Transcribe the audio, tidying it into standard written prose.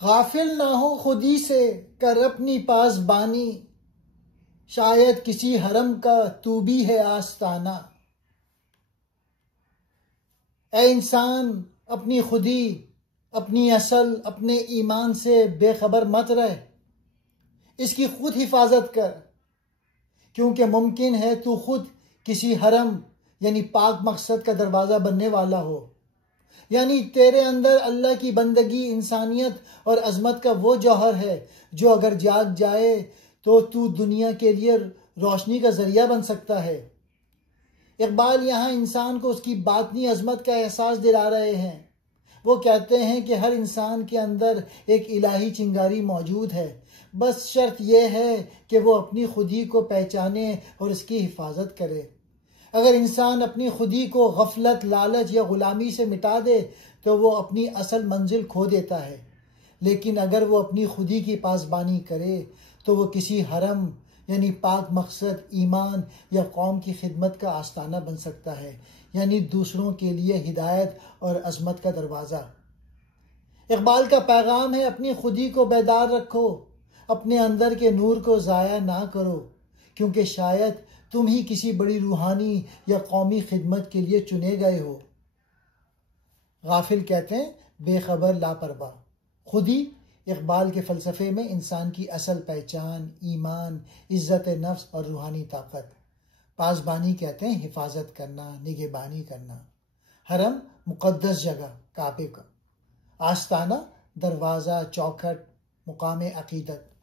غافل نہ ہو خودی سے کر اپنی پاسبانی، شاید کسی حرم کا تو بھی ہے آستانہ۔ اے انسان اپنی خودی، اپنی اصل، اپنے ایمان سے بے خبر مت رہ، اس کی خود حفاظت کر، کیونکہ ممکن ہے تو خود کسی حرم یعنی پاک مقصد کا دروازہ بننے والا ہو، یعنی تیرے اندر اللہ کی بندگی، انسانیت اور عظمت کا وہ جوہر ہے جو اگر جاگ جائے تو دنیا کے لیے روشنی کا ذریعہ بن سکتا ہے۔ اقبال یہاں انسان کو اس کی باطنی عظمت کا احساس دلا رہے ہیں۔ وہ کہتے ہیں کہ ہر انسان کے اندر ایک الہی چنگاری موجود ہے، بس شرط یہ ہے کہ وہ اپنی خودی کو پہچانے اور اس کی حفاظت کرے۔ اگر انسان اپنی خودی کو غفلت، لالچ یا غلامی سے مٹا دے تو وہ اپنی اصل منزل کھو دیتا ہے، لیکن اگر وہ اپنی خودی کی پاسبانی کرے تو وہ کسی حرم یعنی پاک مقصد، ایمان یا قوم کی خدمت کا آستانہ بن سکتا ہے، یعنی دوسروں کے لیے ہدایت اور عظمت کا دروازہ۔ اقبال کا پیغام ہے اپنی خودی کو بیدار رکھو، اپنے اندر کے نور کو ضائع نہ کرو، کیونکہ شاید تم ہی کسی بڑی روحانی یا قومی خدمت کے لیے چنے گئے ہو۔ غافل کہتے ہیں بے خبر، لاپرواہ۔ خودی اقبال کے فلسفے میں انسان کی اصل پہچان، ایمان، عزت نفس اور روحانی طاقت۔ پاسبانی کہتے ہیں حفاظت کرنا، نگہبانی کرنا۔ حرم مقدس جگہ، کعبے کا۔ آستانہ دروازہ، چوکھٹ، مقام عقیدت۔